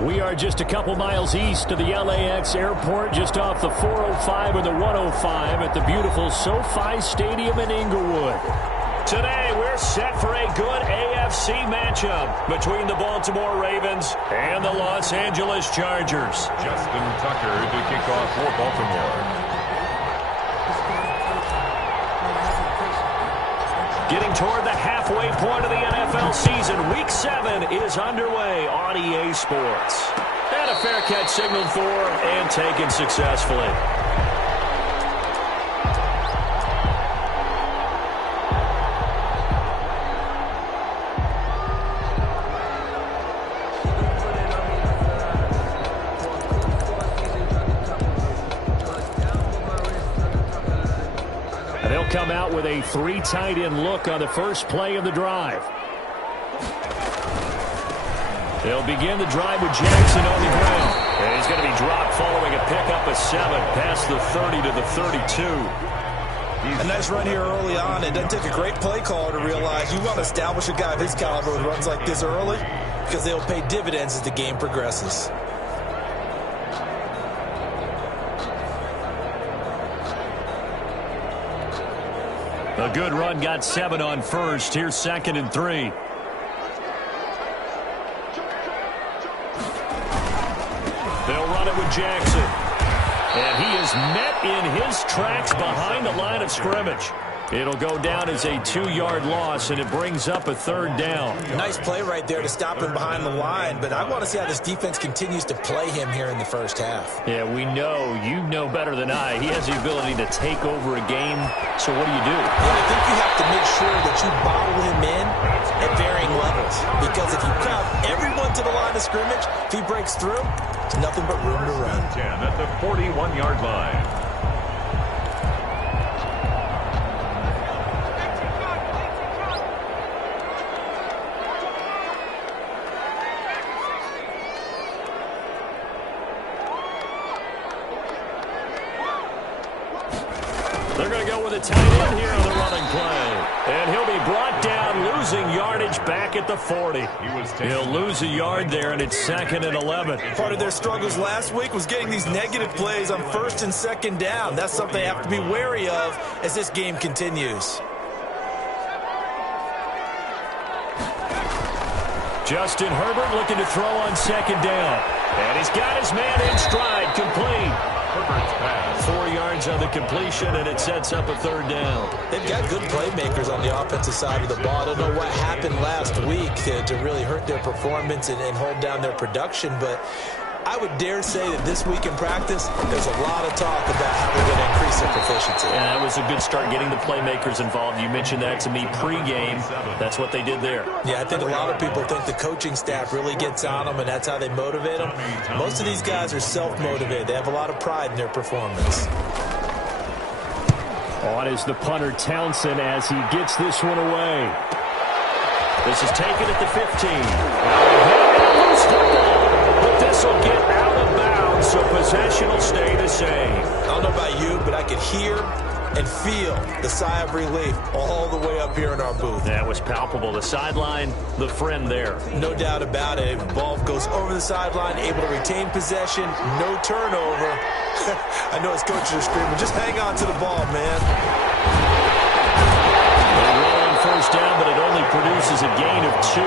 We are just a couple miles east of the LAX airport, just off the 405 or the 105 at the beautiful SoFi Stadium in Inglewood. Today, we're set for a good AFC matchup between the Baltimore Ravens and the Los Angeles Chargers. Justin Tucker to kick off for Baltimore. Getting toward the halfway point of the NFL season, Week 7 is underway on EA Sports. And a fair catch signaled for and taken successfully. They'll come out with a 3 tight end look on the first play of the drive. They'll begin the drive with Jackson on the ground. And he's going to be dropped following a pickup of 7 past the 30 to the 32. A nice run here early on. It doesn't take a great play caller to realize you want to establish a guy of his caliber with runs like this early because they'll pay dividends as the game progresses. A good run, got 7 on first. Here's 2nd and 3. They'll run it with Jackson. And he is met in his tracks behind the line of scrimmage. It'll go down as a 2-yard loss, and it brings up a 3rd down. Nice play right there to stop him behind the line, but I want to see how this defense continues to play him here in the first half. Yeah, we know. You know better than I. He has the ability to take over a game. So what do you do? Yeah, I think you have to make sure that you bottle him in at varying levels. Because if you crowd everyone to the line of scrimmage, if he breaks through, there's nothing but room to run. 10 at the 41-yard line. They're going to go with a tight end here on the running play. And he'll be brought down, losing yardage back at the 40. He'll lose a yard there, and it's 2nd and 11. Part of their struggles last week was getting these negative plays on 1st and 2nd down. That's something they have to be wary of as this game continues. Justin Herbert looking to throw on 2nd down. And he's got his man in stride, complete. Herbert's pass. 4 yards on the completion, and it sets up a 3rd down. They've got good playmakers on the offensive side of the ball. I don't know what happened last week to really hurt their performance and hold down their production, but I would dare say that this week in practice, there's a lot of talk about how they're going to increase their proficiency. Yeah, that was a good start getting the playmakers involved. You mentioned that to me pregame. That's what they did there. Yeah, I think a lot of people think the coaching staff really gets on them, and that's how they motivate them. Most of these guys are self-motivated. They have a lot of pride in their performance. On is the punter Townsend as he gets this one away. This is taken at the 15. But this will get out of bounds, so possession will stay the same. I don't know about you, but I could hear and feel the sigh of relief all the way up here in our booth. That was palpable. The sideline, the friend there. No doubt about it. Ball goes over the sideline, able to retain possession, no turnover. I know his coaches are screaming, just hang on to the ball, man. They roll on 1st down, but it only produces a gain of 2.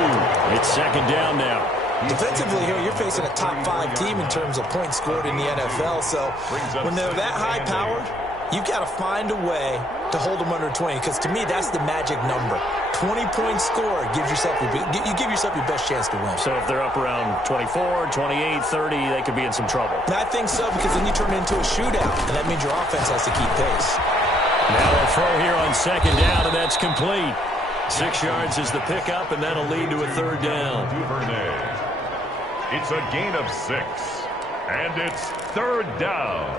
It's 2nd down now. Defensively here, you're facing a top 5 team in terms of points scored in the NFL. So when they're that high-powered, you've got to find a way to hold them under 20. Because to me, that's the magic number. 20 points scored gives yourself you give yourself your best chance to win. So if they're up around 24, 28, 30, they could be in some trouble. And I think so, because then you turn it into a shootout, and that means your offense has to keep pace. Now a throw here on 2nd down, and that's complete. 6 yards is the pickup, and that'll lead to a 3rd down. It's a gain of 6, and it's 3rd down.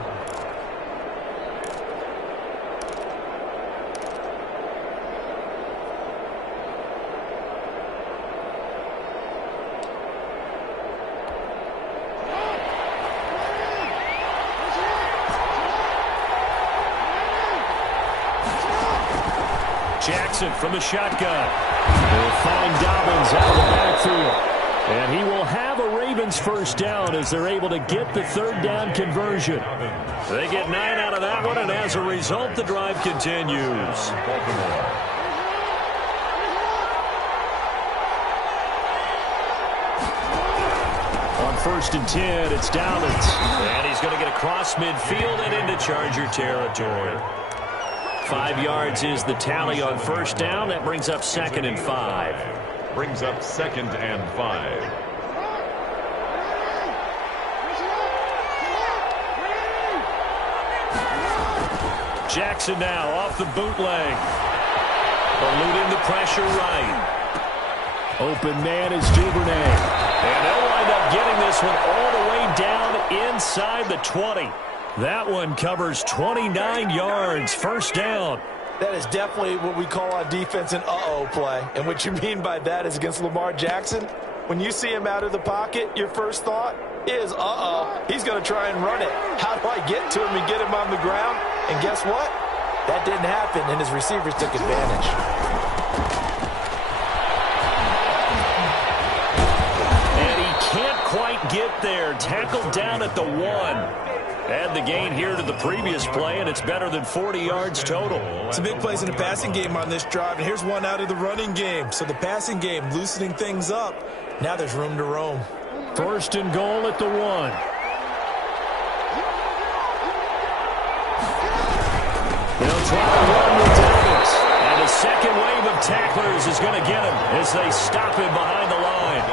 Jackson from the shotgun. They'll find Dobbins out of the backfield. And he will have a Ravens Ravens first down as they're able to get the third down conversion. They get 9 out of that one, and as a result, the drive continues. On 1st and 10, it's Dobbins. And he's going to get across midfield and into Charger territory. 5 yards is the tally on first down. That brings up 2nd and 5. Brings up 2nd and 5. Jackson now off the bootleg. Eluding the pressure right. Open man is Duvernay. And they'll wind up getting this one all the way down inside the 20. That one covers 29 yards. First down. That is definitely what we call on defense an uh-oh play. And what you mean by that is against Lamar Jackson, when you see him out of the pocket, your first thought is, uh-oh, he's going to try and run it. How do I get to him and get him on the ground? And guess what? That didn't happen, and his receivers took advantage. And he can't quite get there. Tackled down at the 1. Add the gain here to the previous play, and it's better than 40 yards total. Some big plays in the passing game on this drive, and here's one out of the running game. So the passing game loosening things up. Now there's room to roam. 1st and goal at the 1. They'll try to run with Dobbins. And the second wave of tacklers is going to get him as they stop him behind the line.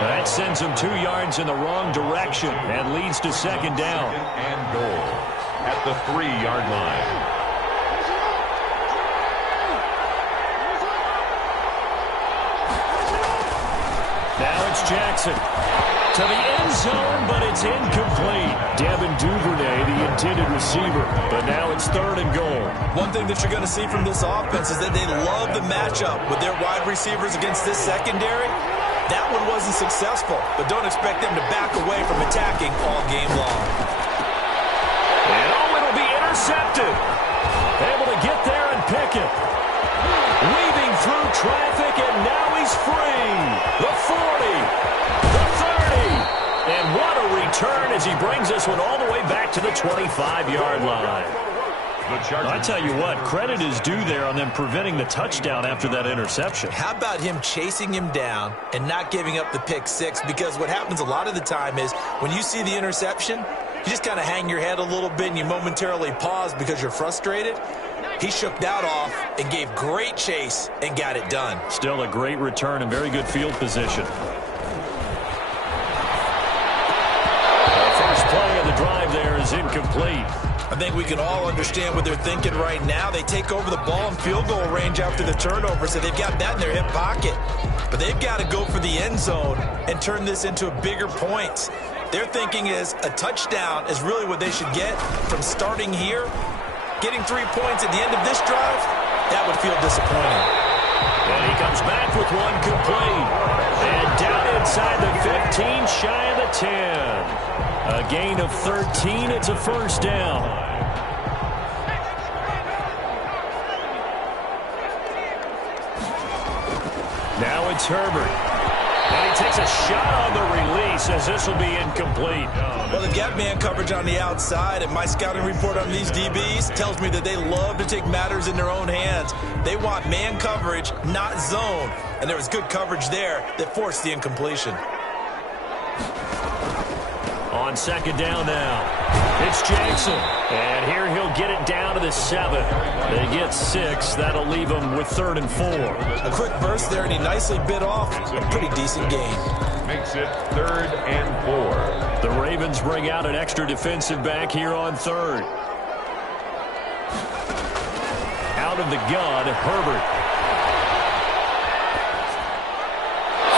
That sends him 2 yards in the wrong direction and leads to 2nd down. And goal at the 3-yard line. Now it's Jackson. To the end zone, but it's incomplete. Devin Duvernay, the intended receiver. But now it's 3rd and goal. One thing that you're going to see from this offense is that they love the matchup with their wide receivers against this secondary. That one wasn't successful, but don't expect them to back away from attacking all game long. And it'll be intercepted. Able to get there and pick it. Weaving through traffic, and now he's free. The 40, the 30. And what a return as he brings this one all the way back to the 25-yard line. I tell you what, credit is due there on them preventing the touchdown after that interception. How about him chasing him down and not giving up the pick six? Because what happens a lot of the time is when you see the interception, you just kind of hang your head a little bit and you momentarily pause because you're frustrated. He shook that off and gave great chase and got it done. Still a great return and very good field position. The first play of the drive there is incomplete. I think we can all understand what they're thinking right now. They take over the ball in field goal range after the turnover, so they've got that in their hip pocket. But they've got to go for the end zone and turn this into a bigger point. Their thinking is a touchdown is really what they should get from starting here. Getting 3 points at the end of this drive, that would feel disappointing. And he comes back with one complete. And down inside the 15, shy of the 10. A gain of 13. It's a first down. Now it's Herbert. And he takes a shot on the release as this will be incomplete. Well, they've got man coverage on the outside, and my scouting report on these DBs tells me that they love to take matters in their own hands. They want man coverage, not zone. And there was good coverage there that forced the incompletion. On second down now, it's Jackson. And here he'll get it down to the 7. They get 6. That'll leave them with 3rd and 4. A quick burst there, and he nicely bit off a pretty decent gain. Makes it 3rd and 4. The Ravens bring out an extra defensive back here on 3rd. Out of the gun, Herbert.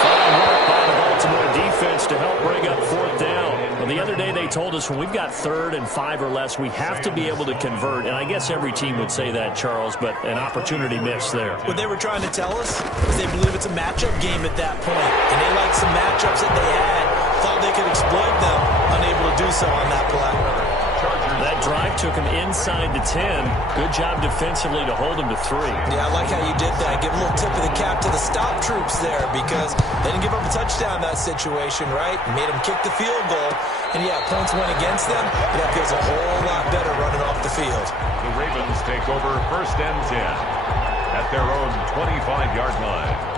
Fine work by the Baltimore defense to help bring up 4th down. Well, the other day they told us when we've got 3rd and 5 or less, we have to be able to convert. And I guess every team would say that, Charles, but an opportunity missed there. What they were trying to tell us is they believe it's a matchup game at that point. And they liked some matchups that they had, thought they could exploit them, unable to do so on that play. That drive took him inside the 10. Good job defensively to hold him to 3. Yeah, I like how you did that. Give a little tip of the cap to the stop troops there because they didn't give up a touchdown in that situation, right? Made them kick the field goal. And, yeah, points went against them. But that feels a whole lot better running off the field. The Ravens take over 1st and 10 at their own 25-yard line.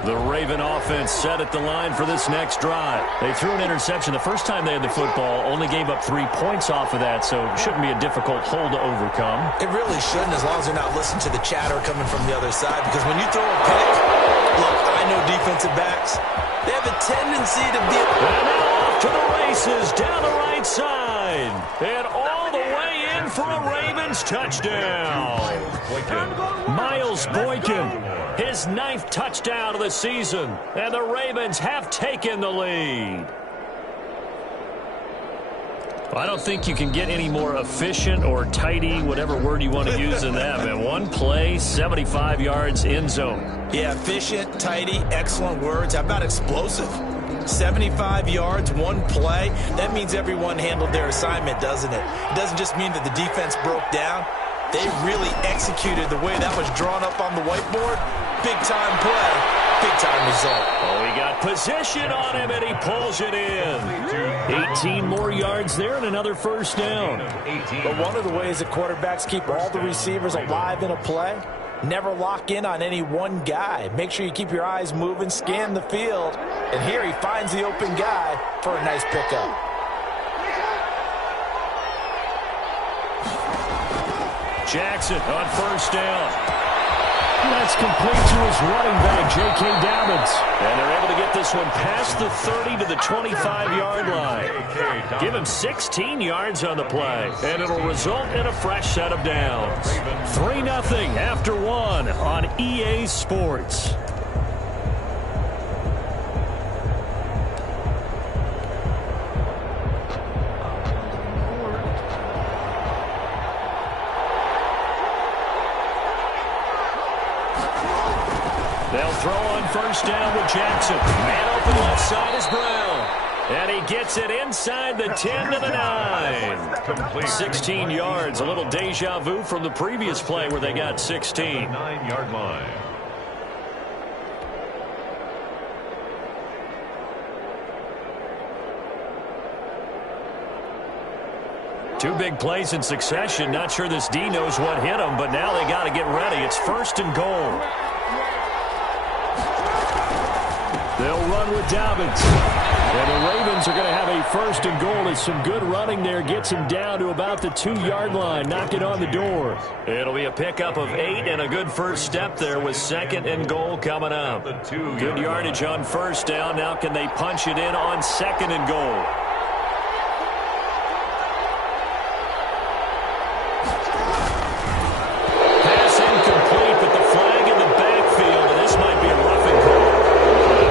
The Raven offense set at the line for this next drive. They threw an interception the first time they had the football, only gave up 3 points off of that, so it shouldn't be a difficult hole to overcome. It really shouldn't, as long as they're not listening to the chatter coming from the other side, because when you throw a pick, look, I know defensive backs, they have a tendency to be... And now off to the races down the right side. And all the way in for a Ravens touchdown. Miles Boykin. His 9th touchdown of the season, and the Ravens have taken the lead. I don't think you can get any more efficient or tidy, whatever word you want to use in that. Man, one play, 75 yards, end zone. Yeah, efficient, tidy, excellent words. How about explosive? 75 yards, one play. That means everyone handled their assignment, doesn't it? It doesn't just mean that the defense broke down. They really executed the way that was drawn up on the whiteboard. Big-time play, big-time result. Oh, he got position on him, and he pulls it in. 18 more yards there and another first down. But one of the ways that quarterbacks keep all the receivers alive in a play, never lock in on any one guy. Make sure you keep your eyes moving, scan the field. And here he finds the open guy for a nice pickup. Jackson on first down. That's complete to his running back, J.K. Dobbins. And they're able to get this one past the 30 to the 25-yard line. Give him 16 yards on the play, and it'll result in a fresh set of downs. 3-0 after 1 on EA Sports. They'll throw on first down with Jackson. Man open left side is Brown. And he gets it inside the 10 to the 9. 16 yards, a little deja vu from the previous play where they got 16. 9-yard line. Two big plays in succession. Not sure this D knows what hit him, but now they got to get ready. It's 1st and goal. They'll run with Dobbins. And the Ravens are going to have a 1st and goal as some good running there gets him down to about the 2-yard line, knocking on the door. It'll be a pickup of 8 and a good first step there with 2nd and goal coming up. Good yardage on first down. Now can they punch it in on 2nd and goal? Pass incomplete, but the flag in the backfield, and this might be a roughing call.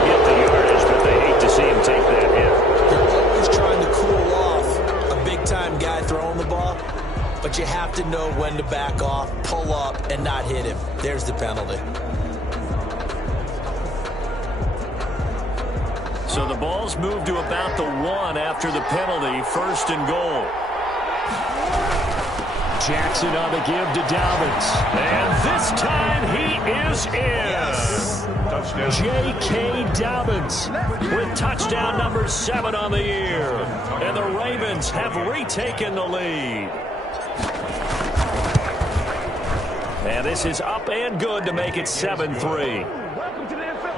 Get the yardage, but they hate to see him take that hit. They're always trying to cool off a big-time guy throwing the ball, but you have to know when to back off, pull up, and not hit him. There's the penalty. So the ball's moved to about the 1 after the penalty, 1st and goal. Jackson on the give to Dobbins. And this time he is in. Yes. J.K. Dobbins with touchdown number 7 on the year. And the Ravens have retaken the lead. And this is up and good to make it 7-3.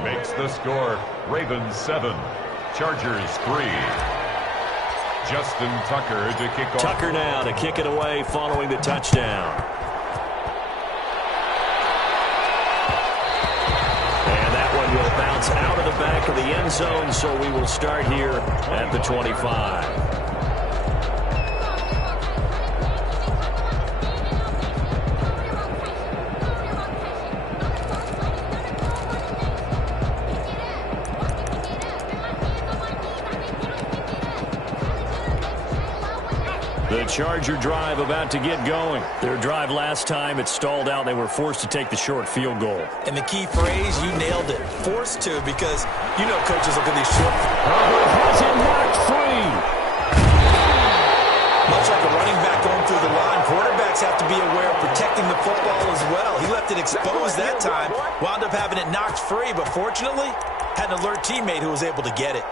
Makes the score Ravens 7, Chargers 3. Justin Tucker to kick off. Tucker now to kick it away following the touchdown. And that one will bounce out of the back of the end zone, so we will start here at the 25. The Charger drive about to get going. Their drive last time, it stalled out. They were forced to take the short field goal. And the key phrase, you nailed it. Forced to, because you know coaches look at these short. Herbert has it knocked free. Much like a running back going through the line, quarterbacks have to be aware of protecting the football as well. He left it exposed that time, wound up having it knocked free, but fortunately, had an alert teammate who was able to get it.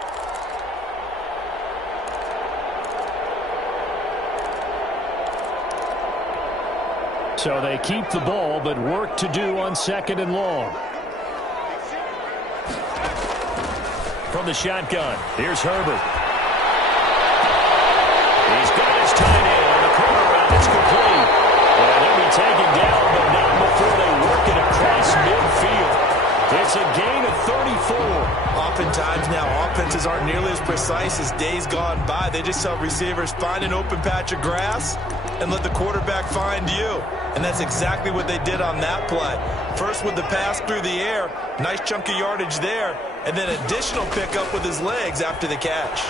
So they keep the ball, but work to do on 2nd and long. From the shotgun, here's Herbert. He's got his tight end on the corner route. It's complete. And he'll be taken down, but not before they work it across midfield. It's a gain of 34. Oftentimes now, offenses aren't nearly as precise as days gone by. They just tell receivers, find an open patch of grass and let the quarterback find you. And that's exactly what they did on that play. First with the pass through the air, nice chunk of yardage there, and then additional pickup with his legs after the catch.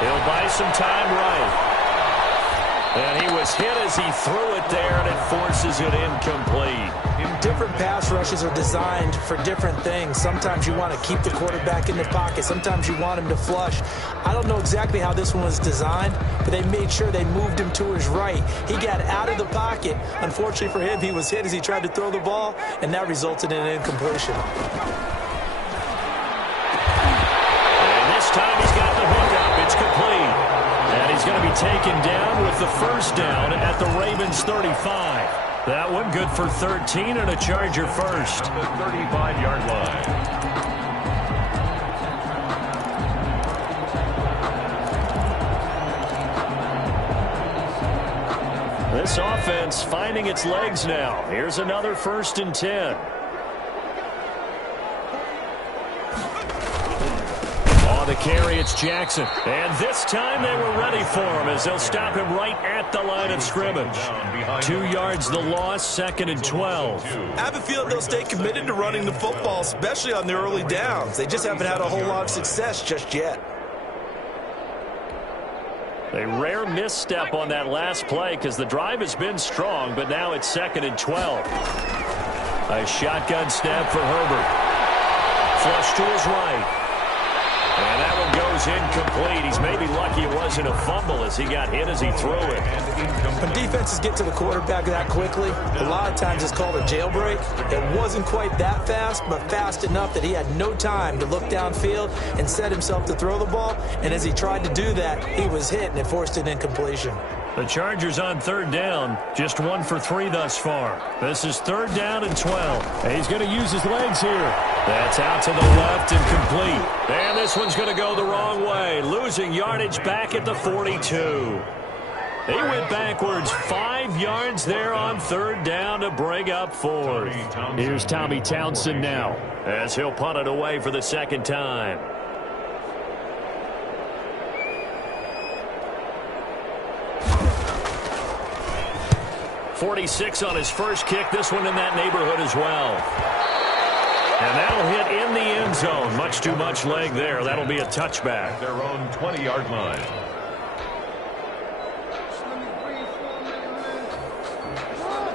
He'll buy some time right. And he was hit as he threw it there, and it forces it incomplete. Different pass rushes are designed for different things. Sometimes you want to keep the quarterback in the pocket. Sometimes you want him to flush. I don't know exactly how this one was designed, but they made sure they moved him to his right. He got out of the pocket. Unfortunately for him, he was hit as he tried to throw the ball, and that resulted in an incompletion. And this time he's got the hookup. It's complete. And he's going to be taken down with the first down at the Ravens 35. That one good for 13 and a Charger first. The 35-yard line. This offense finding its legs now. Here's another 1st and 10. On the carry, it's Jackson. And this time they were ready for him as they'll stop him right at the line of scrimmage. 2 yards the loss, 2nd and 12. I have a feeling they'll stay committed to running the football, especially on their early downs. They just haven't had a whole lot of success just yet. A rare misstep on that last play because the drive has been strong, but now it's 2nd and 12. A shotgun snap for Herbert. Flush to his right. And that one goes incomplete. He's maybe lucky it wasn't a fumble as he got hit as he threw it. When defenses get to the quarterback that quickly, a lot of times it's called a jailbreak. It wasn't quite that fast, but fast enough that he had no time to look downfield and set himself to throw the ball. And as he tried to do that, he was hit, and it forced an incompletion. The Chargers on 3rd down, just 1 for 3 thus far. This is 3rd down and 12. And he's going to use his legs here. That's out to the left and complete. And this one's going to go the wrong way, losing yardage back at the 42. He went backwards 5 yards there on 3rd down to bring up 4th. Here's Tommy Townsend now as he'll punt it away for the 2nd time. 46 on his first kick. This one in that neighborhood as well. And that'll hit in the end zone. Much too much leg there. That'll be a touchback. Their own 20-yard line.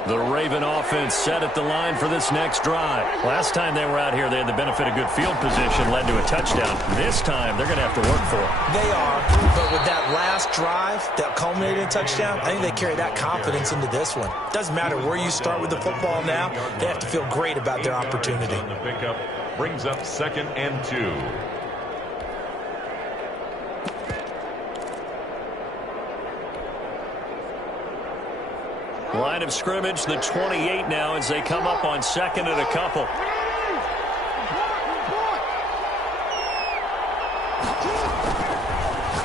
The Raven offense set at the line for this next drive. Last time they were out here, they had the benefit of good field position, led to a touchdown. This time, they're going to have to work for it. They are, but with that last drive that culminated in a touchdown, I think they carry that confidence into this one. Doesn't matter where you start with the football now, they have to feel great about their opportunity. The pickup brings up 2nd and 2. Line of scrimmage, the 28 now as they come up on 2nd and a couple.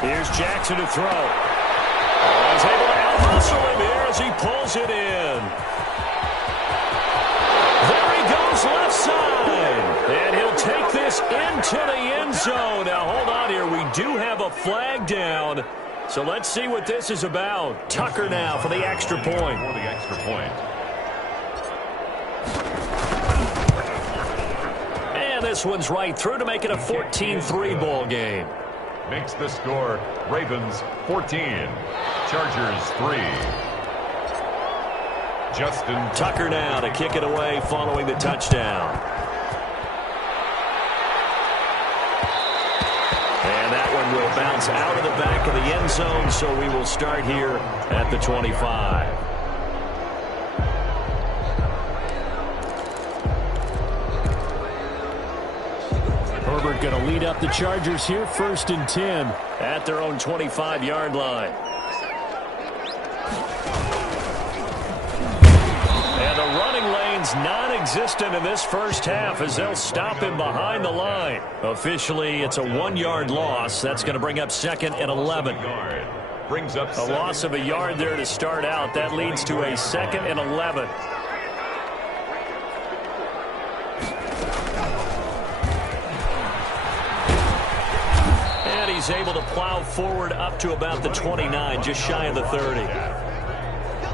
Here's Jackson to throw. He's able to out-muscle him here as he pulls it in. There he goes left side. And he'll take this into the end zone. Now hold on here. We do have a flag down. So let's see what this is about. Tucker now for the extra point. For the extra point. And this one's right through to make it a 14-3 ball game. Makes the score Ravens 14, Chargers 3. Justin Tucker now to kick it away following the touchdown. And that one will bounce out of the back of the end zone, so we will start here at the 25. Herbert going to lead up the Chargers here, 1st and 10 at their own 25-yard line. And the running lane's non-existent in this first half as they'll stop him behind the line. Officially, it's a 1-yard loss. That's going to bring up 2nd and 11. Brings up a loss of a yard there to start out. That leads to a 2nd and 11. And he's able to plow forward up to about the 29, just shy of the 30.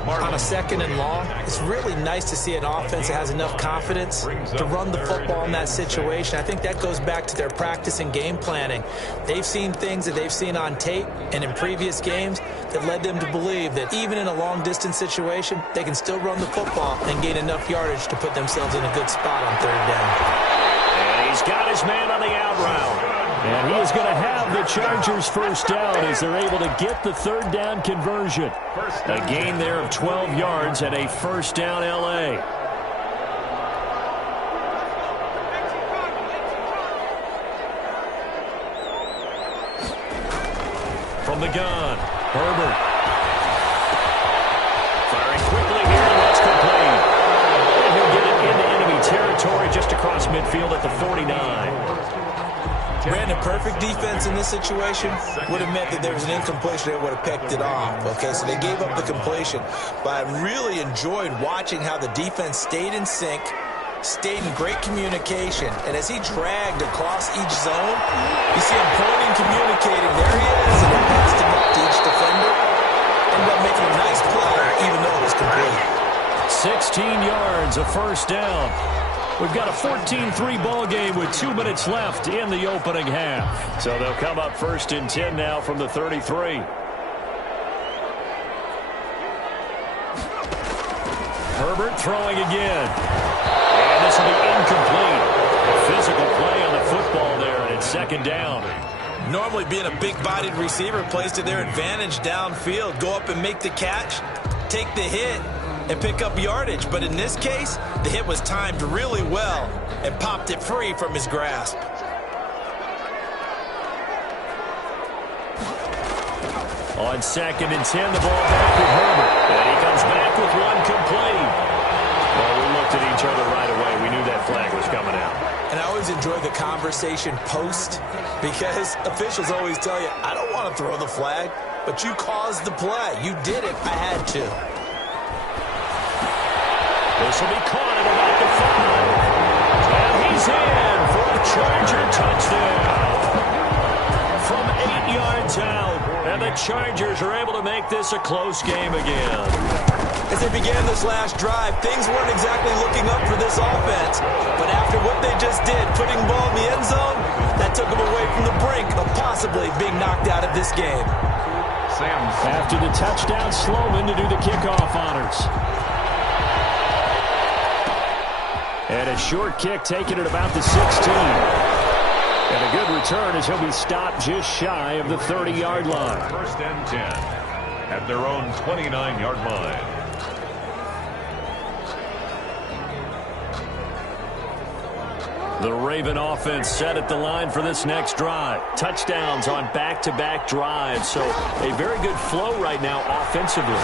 On a 2nd and long, it's really nice to see an offense that has enough confidence to run the football in that situation. I think that goes back to their practice and game planning. They've seen things that they've seen on tape and in previous games that led them to believe that even in a long-distance situation, they can still run the football and gain enough yardage to put themselves in a good spot on 3rd down. And he's got his man on the out route. And he is going to have the Chargers 1st down as they're able to get the 3rd down conversion. A gain there of 12 yards and a 1st down LA. From the gun, Herbert. Firing quickly here, and that's complete. And he'll get it into enemy territory just across midfield at the 49. Brandon, perfect defense in this situation would have meant that there was an incompletion. They would have picked it off. Okay, so they gave up the completion. But I really enjoyed watching how the defense stayed in sync, stayed in great communication. And as he dragged across each zone, you see him pointing, communicating. There he is, and he passed him up to each defender. Ended up making a nice play, even though it was complete. 16 yards, a 1st down. We've got a 14-3 ball game with 2 minutes left in the opening half. So they'll come up 1st and 10 now from the 33. Herbert throwing again. And this will be incomplete. A physical play on the football there, and it's 2nd down. Normally being a big-bodied receiver plays to their advantage downfield. Go up and make the catch, take the hit, and pick up yardage. But in this case, the hit was timed really well and popped it free from his grasp. On 2nd and 10, the ball back with Herbert. And he comes back with one complete. Well, we looked at each other right away. We knew that flag was coming out. And I always enjoy the conversation post because officials always tell you, I don't want to throw the flag, but you caused the play. You did it. I had to. This will be caught at about the 5. And he's in for a Charger touchdown. From 8 yards out. And the Chargers are able to make this a close game again. As they began this last drive, things weren't exactly looking up for this offense. But after what they just did, putting the ball in the end zone, that took them away from the brink of possibly being knocked out of this game. After the touchdown, Sloman to do the kickoff honors. And a short kick taken at about the 16. And a good return as he'll be stopped just shy of the 30-yard line. 1st and 10 at their own 29-yard line. The Raven offense set at the line for this next drive. Touchdowns on back-to-back drives. So a very good flow right now offensively.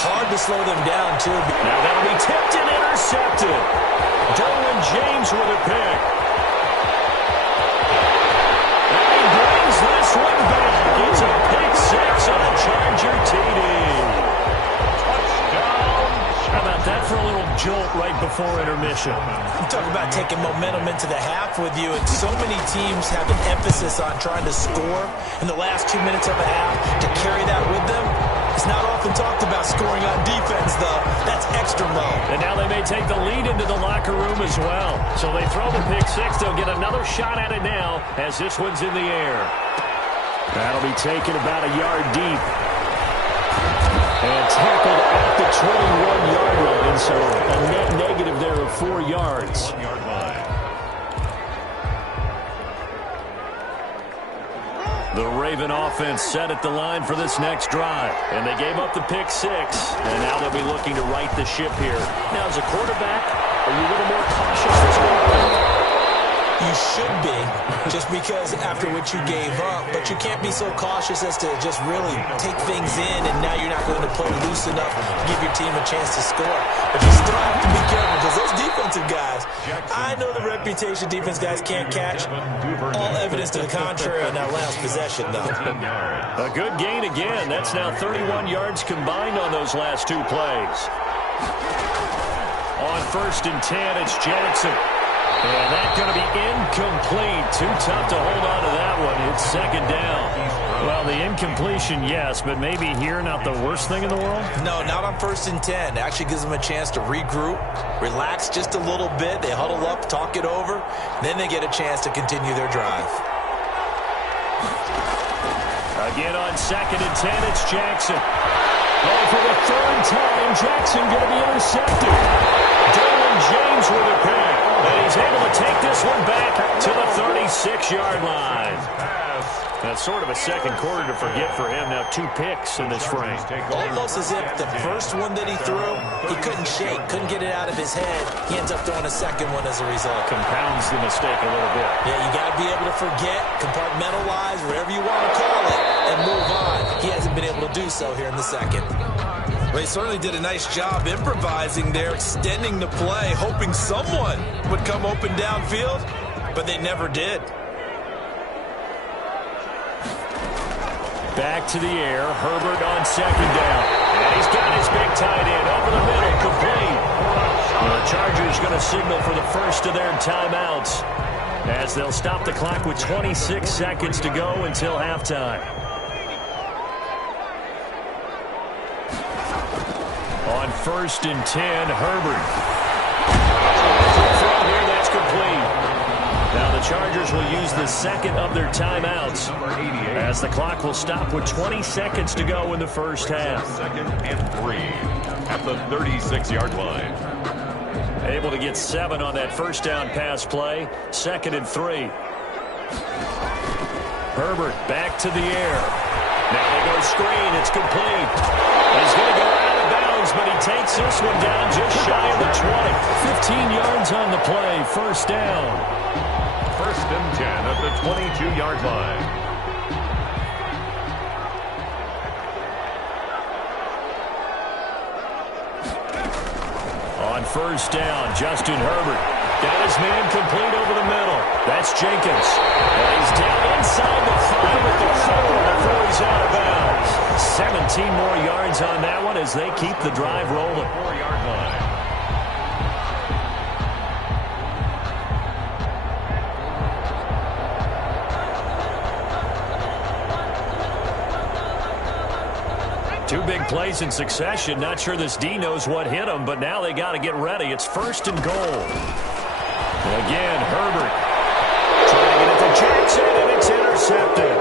Hard to slow them down, too. Now that'll be tipped and intercepted. Derwin James with a pick. And he brings this one back. It's a pick 6 on a Charger TD. Touchdown. How about that for a little jolt right before intermission? You talk about taking momentum into the half with you, and so many teams have an emphasis on trying to score in the last 2 minutes of a half. To carry that with them, it's not often talked about scoring on defense, though. That's extra mode. And now they may take the lead into the locker room as well. So they throw the pick 6. They'll get another shot at it now as this one's in the air. That'll be taken about a yard deep. And tackled at the 21-yard line, so a net negative there of 4 yards. 1 yard line. The Raven offense set at the line for this next drive. And they gave up the pick 6. And now they'll be looking to right the ship here. Now, as a quarterback, are you a little more cautious this week? You should be, just because after what you gave up, but you can't be so cautious as to just really take things in, and now you're not going to play loose enough to give your team a chance to score. But you still have to be careful, because those defensive guys, I know the reputation defense guys can't catch. All evidence to the contrary on that last possession, though. A good gain again. That's now 31 yards combined on those last 2 plays. On 1st and 10, it's Jackson. And that's going to be incomplete. Too tough to hold on to that one. It's 2nd down. Well, the incompletion, yes, but maybe here not the worst thing in the world? No, not on 1st and 10. It actually gives them a chance to regroup, relax just a little bit. They huddle up, talk it over. Then they get a chance to continue their drive. Again on 2nd and 10, it's Jackson. Oh, for the 3rd time, Jackson going to be intercepted. Dalen James with a pick. And he's able to take this one back to the 36-yard line. That's sort of a second quarter to forget for him. Now 2 picks in this frame. Almost as if the first one that he threw, he couldn't shake, couldn't get it out of his head. He ends up throwing a second one as a result. Compounds the mistake a little bit. Yeah, you got to be able to forget, compartmentalize, whatever you want to call it, and move on. He hasn't been able to do so here in the second. Well, he certainly did a nice job improvising there, extending the play, hoping someone would come open downfield, but they never did. Back to the air, Herbert on 2nd down. And he's got his big tight end over the middle, complete. The Chargers going to signal for the first of their timeouts as they'll stop the clock with 26 seconds to go until halftime. On 1st and 10, Herbert. From here, that's complete. Now the Chargers will use the second of their timeouts as the clock will stop with 20 seconds to go in the first half. 2nd and 3 at the 36-yard line. Able to get 7 on that first down pass play. 2nd and 3. Herbert back to the air. Now they go screen. It's complete. He's going to go out of bounds, but he takes this one down just shy of the 20. 15 yards on the play. First down. 1st and 10 at the 22-yard line. On 1st down, Justin Herbert got his man complete over the middle. That's Jenkins. And he's down inside the 5 at the 4 before he's out of bounds. 17 more yards on that one as they keep the drive rolling. 4-yard line. Two big plays in succession. Not sure this D knows what hit him, but now they got to get ready. It's 1st and goal. Again, Herbert trying to get it to Jackson, and it's intercepted.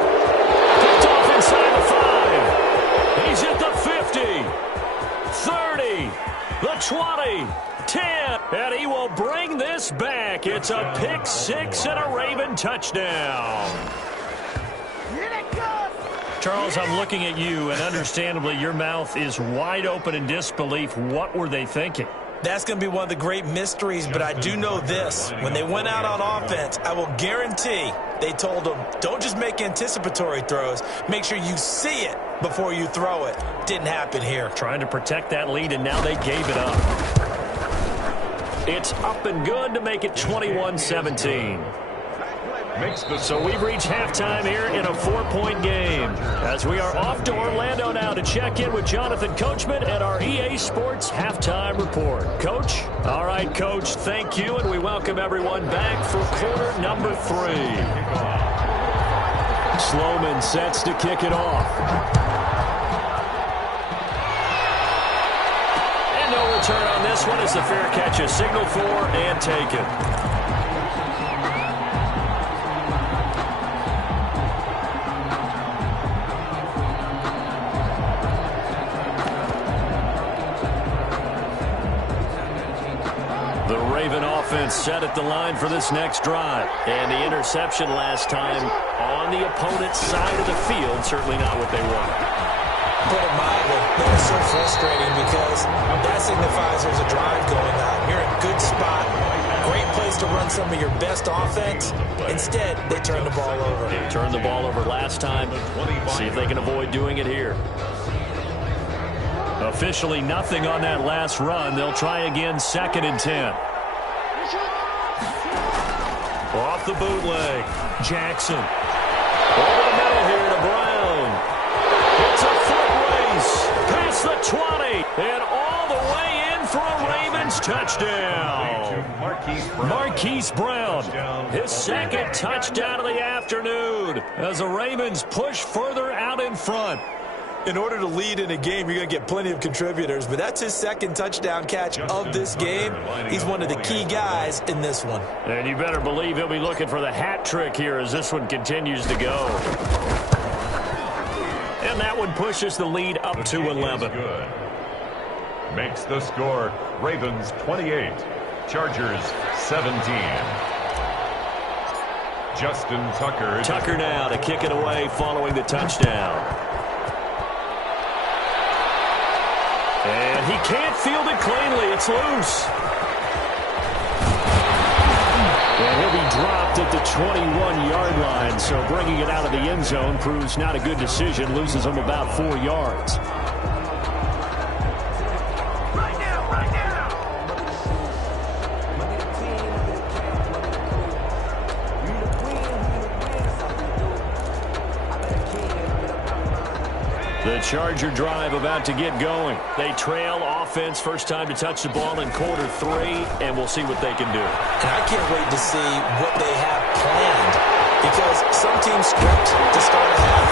Picked off inside the 5. He's at the 50, 30, the 20, 10, and he will bring this back. It's a pick 6 and a Raven touchdown. Charles, I'm looking at you, and understandably, your mouth is wide open in disbelief. What were they thinking? That's going to be one of the great mysteries, but I do know this. When they went out on offense, I will guarantee they told them, don't just make anticipatory throws. Make sure you see it before you throw it. Didn't happen here. Trying to protect that lead, and now they gave it up. It's up and good to make it 21-17. So we've reached halftime here in a 4-point game as we are off to Orlando now to check in with Jonathan Coachman at our EA Sports Halftime Report. Coach? All right, Coach, thank you, and we welcome everyone back for quarter number 3. Sloman sets to kick it off. And no return on this one as the fair catch is signaled for and taken. The Raven offense set at the line for this next drive. And the interception last time on the opponent's side of the field, certainly not what they wanted. Put it mildly, that is so frustrating because that signifies there's a drive going on. You're in a good spot, great place to run some of your best offense. Instead, they turn the ball over. They turned the ball over last time. See if they can avoid doing it here. Officially nothing on that last run. They'll try again, 2nd and 10. Off the bootleg. Jackson. Over the middle here to Brown. It's a foot race. Past the 20. And all the way in for a Ravens touchdown. Marquise Brown. His 2nd touchdown of the afternoon as the Ravens push further out in front. In order to lead in a game, you're going to get plenty of contributors, but that's his 2nd touchdown catch of this game. He's one of the key guys in this one. And you better believe he'll be looking for the hat trick here as this one continues to go. And that one pushes the lead up to 11. Makes the score Ravens 28, Chargers 17. Justin Tucker. Tucker now to kick it away following the touchdown. And he can't field it cleanly. It's loose. And he'll be dropped at the 21-yard line. So bringing it out of the end zone proves not a good decision. Loses him about 4 yards. The Charger drive about to get going. They trail offense, first time to touch the ball in quarter 3, and we'll see what they can do. And I can't wait to see what they have planned because some teams script to start a half.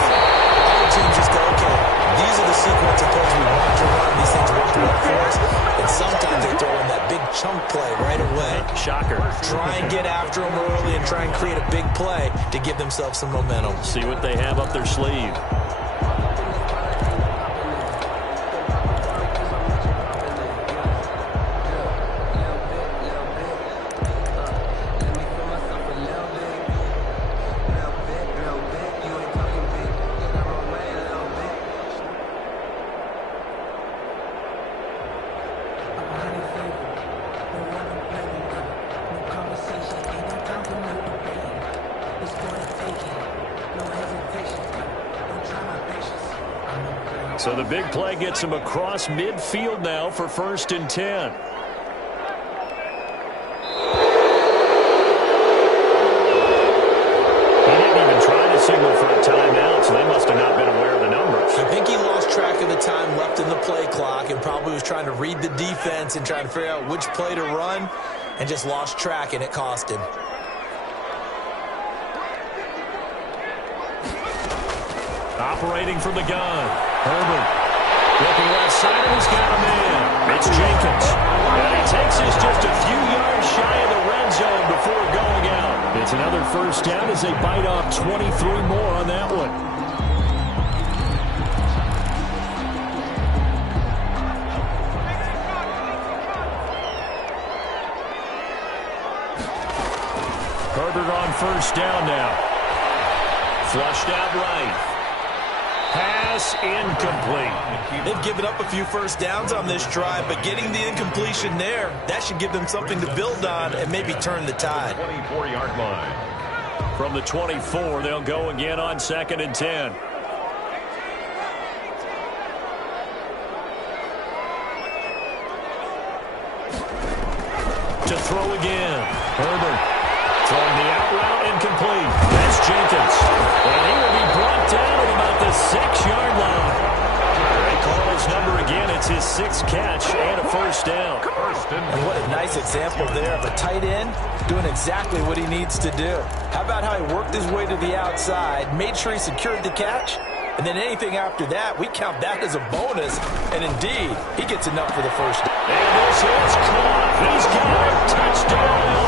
Other teams just go, okay, these are the sequence of plays we want to run. These things work well for us. And sometimes they throw in that big chunk play right away. Shocker. Try and get after them early and try and create a big play to give themselves some momentum. See what they have up their sleeve. So the big play gets him across midfield now for 1st and 10. He didn't even try to signal for a timeout, so they must have not been aware of the numbers. I think he lost track of the time left in the play clock and probably was trying to read the defense and trying to figure out which play to run and just lost track, and it cost him. Operating from the gun. Herbert. Looking right side, and he's got a man. It's Jenkins. And he takes us just a few yards shy of the red zone before going out. It's another 1st down as they bite off 23 more on that one. Herbert on 1st down now. Flushed out right. Pass incomplete. They've given up a few 1st downs on this drive, but getting the incompletion there, that should give them something to build on and maybe turn the tide. 24-yard line. From the 24, they'll go again on 2nd and 10. To throw again. Herbert. Throwing the out route incomplete. That's Jenkins. And he will be brought down at about the 6-yard line. They call his number again. It's his 6th catch and a 1st down. And what a nice example there of a tight end doing exactly what he needs to do. How about how he worked his way to the outside, made sure he secured the catch, and then anything after that, we count that as a bonus. And indeed, he gets enough for the 1st down. And this is caught. He's got a touchdown.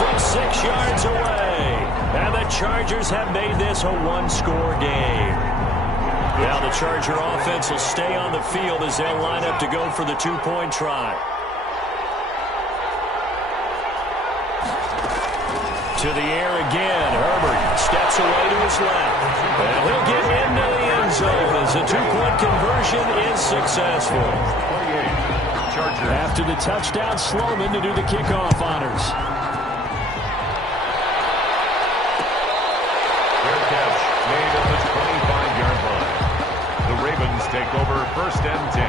From 6 yards away. And the Chargers have made this a 1-score game. Now the Charger offense will stay on the field as they'll line up to go for the 2-point try. To the air again. Herbert steps away to his left. And he'll get into the end zone as a two-point conversion is successful. After the touchdown, Sloman to do the kickoff honors. Fair catch made at the 25-yard line. The Ravens take over 1st and 10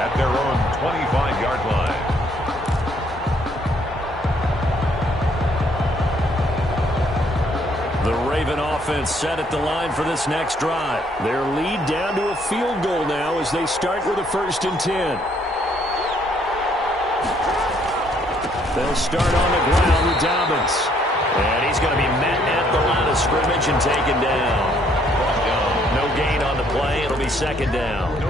at their own 25-yard line. The Raven offense set at the line for this next drive. Their lead down to a field goal now as they start with a 1st and 10. They'll start on the ground with Dobbins. And he's going to be met at the line of scrimmage and taken down. No gain on the play. It'll be 2nd down.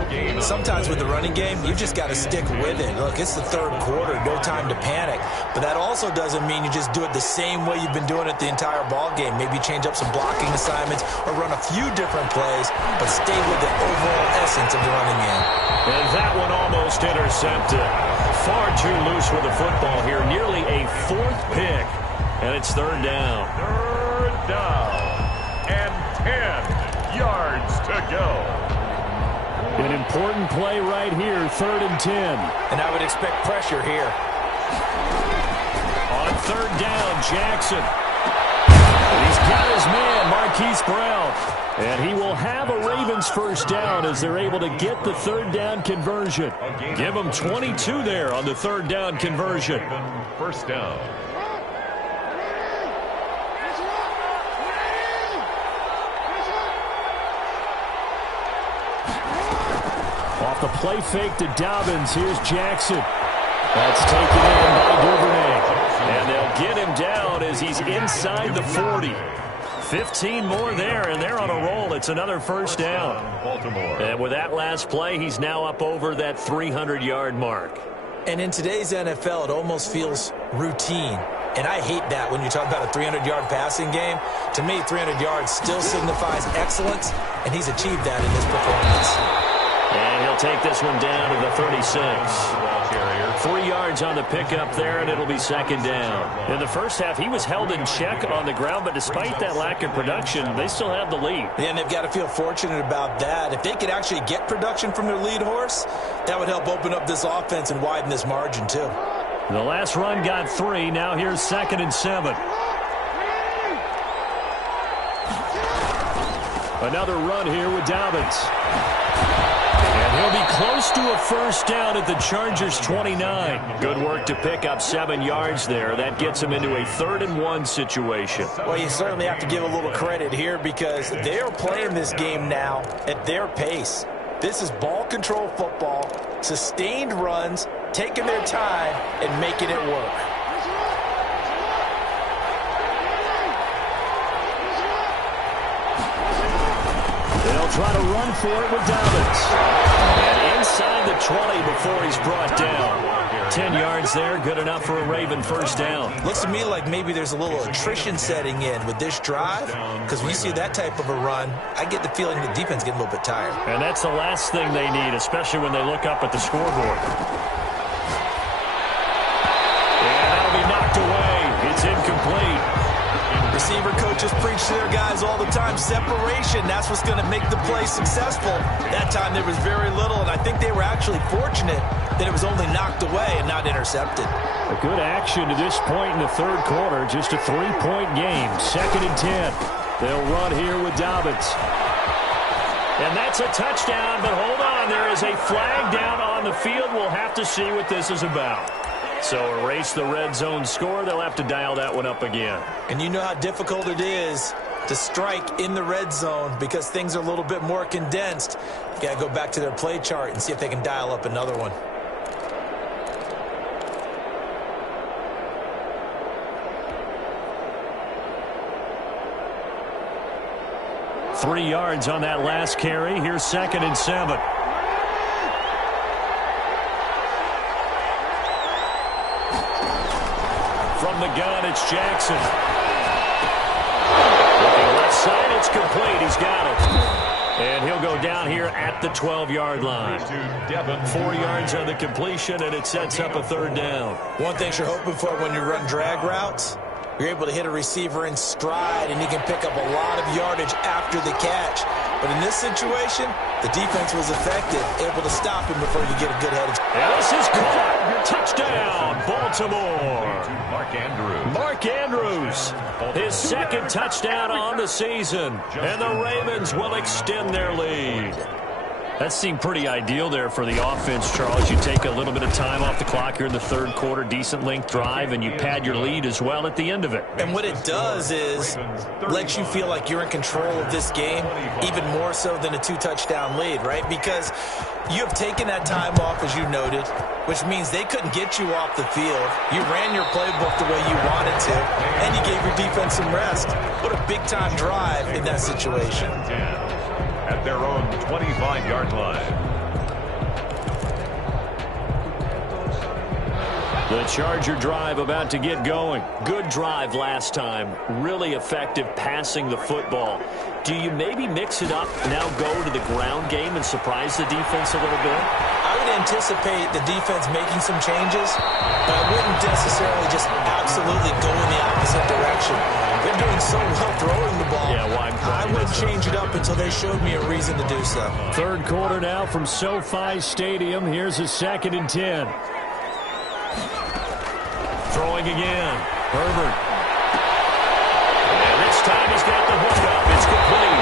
Sometimes with the running game, you just got to stick with it. Look, it's the 3rd quarter. No time to panic. But that also doesn't mean you just do it the same way you've been doing it the entire ball game. Maybe change up some blocking assignments or run a few different plays, but stay with the overall essence of the running game. And that one almost intercepted. Far too loose with the football here. Nearly a 4th pick. And it's 3rd down. 3rd down. And 10 yards to go. An important play right here, 3rd and 10. And I would expect pressure here. On 3rd down, Jackson. And he's got his man, Marquise Brown. And he will have a Ravens 1st down as they're able to get the 3rd down conversion. Give them 22 there on the 3rd down conversion. 1st down. Off the play fake to Dobbins, here's Jackson. That's taken in by Duvernay. And they'll get him down as he's inside the 40. 15 more there, and they're on a roll. It's another 1st down. Baltimore. And with that last play, he's now up over that 300-yard mark. And in today's NFL, it almost feels routine. And I hate that when you talk about a 300-yard passing game. To me, 300 yards still signifies excellence, and he's achieved that in this performance. And he'll take this one down to the 36. 3 yards on the pickup there, and it'll be 2nd down. In the first half, he was held in check on the ground, but despite that lack of production, they still have the lead. Yeah, and they've got to feel fortunate about that. If they could actually get production from their lead horse, that would help open up this offense and widen this margin, too. The last run got 3. Now here's 2nd and 7. Another run here with Dobbins. And he'll be close to a 1st down at the Chargers' 29. Good work to pick up 7 yards there. That gets him into a 3rd and 1 situation. Well, you certainly have to give a little credit here because they are playing this game now at their pace. This is ball control football, sustained runs, taking their time and making it work. They'll try to run for it with Dobbins. And inside the 20 before he's brought down. 10 yards there, good enough for a Raven 1st down. Looks to me like maybe there's a little attrition setting in with this drive, because when you see that type of a run, I get the feeling the defense is getting a little bit tired. And that's the last thing they need, especially when they look up at the scoreboard. And that'll be knocked away. It's incomplete. Receiver coaches preach to their guys all the time. Separation, that's what's going to make the play successful. That time there was very little, and I think they were actually fortunate that it was only knocked away and not intercepted. A good action to this point in the 3rd quarter. Just a 3-point game. 2nd and 10. They'll run here with Dobbins. And that's a touchdown, but hold on. There is a flag down on the field. We'll have to see what this is about. So erase the red zone score. They'll have to dial that one up again. And you know how difficult it is to strike in the red zone because things are a little bit more condensed. You got to go back to their play chart and see if they can dial up another one. Three yards on that last carry. Here's 2nd and 7. From the gun, it's Jackson. Looking left side, it's complete. He's got it. And he'll go down here at the 12-yard line. 4 yards on the completion, and it sets up a 3rd down. One thing you're hoping for when you run drag routes, You're able to hit a receiver in stride, and he can pick up a lot of yardage after the catch. But in this situation, the defense was effective, able to stop him before you get a good head of. And this is caught. Touchdown, Baltimore. Mark Andrews, his second touchdown on the season. And the Ravens will extend their lead. That seemed pretty ideal there for the offense, Charles. You take a little bit of time off the clock here in the third quarter, decent length drive, and you pad your lead as well at the end of it. And what it does is let you feel like you're in control of this game, even more so than a 2-touchdown lead, right? Because you have taken that time off, as you noted, which means they couldn't get you off the field. You ran your playbook the way you wanted to, and you gave your defense some rest. What a big-time drive in that situation. At their own 25-yard line. The Charger drive about to get going. Good drive last time. Really effective passing the football. Do you maybe mix it up, now go to the ground game and surprise the defense a little bit? I would anticipate the defense making some changes, but I wouldn't necessarily just absolutely go in the opposite direction. They're doing so well throwing the ball. Yeah, well, I wouldn't change it up until they showed me a reason to do so. Third quarter now from SoFi Stadium. Here's a 2nd and 10. Throwing again. Herbert. And this time he's got the hook up. It's complete.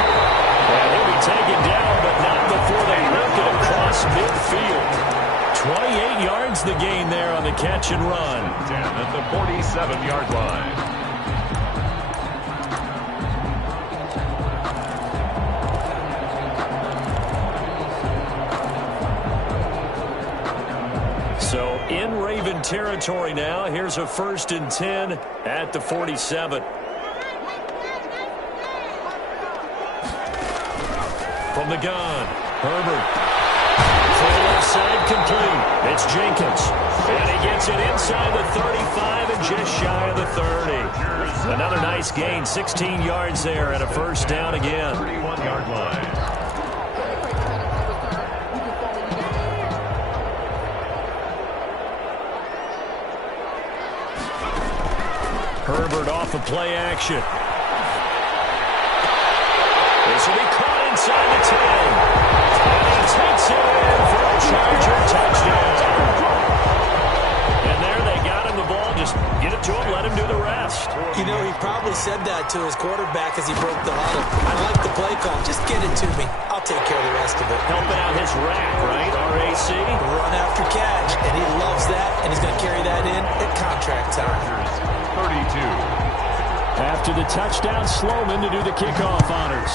And he'll be taken down, but not before they rip it across midfield. 28 yards the gain there on the catch and run. 10 at the 47-yard line. So in Raven territory now. Here's a 1st and 10 at the 47. From the gun, Herbert. Full left side complete. It's Jenkins. And he gets it inside the 35 and just shy of the 30. Another nice gain, 16 yards there and a 1st down again. 31-yard line. Herbert off of play action. This will be caught inside the 10. And he takes it in for a Charger touchdown. And there they got him the ball. Just get it to him, let him do the rest. You know, he probably said that to his quarterback as he broke the huddle. I like the play call. Just get it to me. I'll take care of the rest of it. Helping out his rack, right? RAC. Run after catch. And he loves that. And he's going to carry that in at contract time. 32. After the touchdown, Sloman to do the kickoff honors.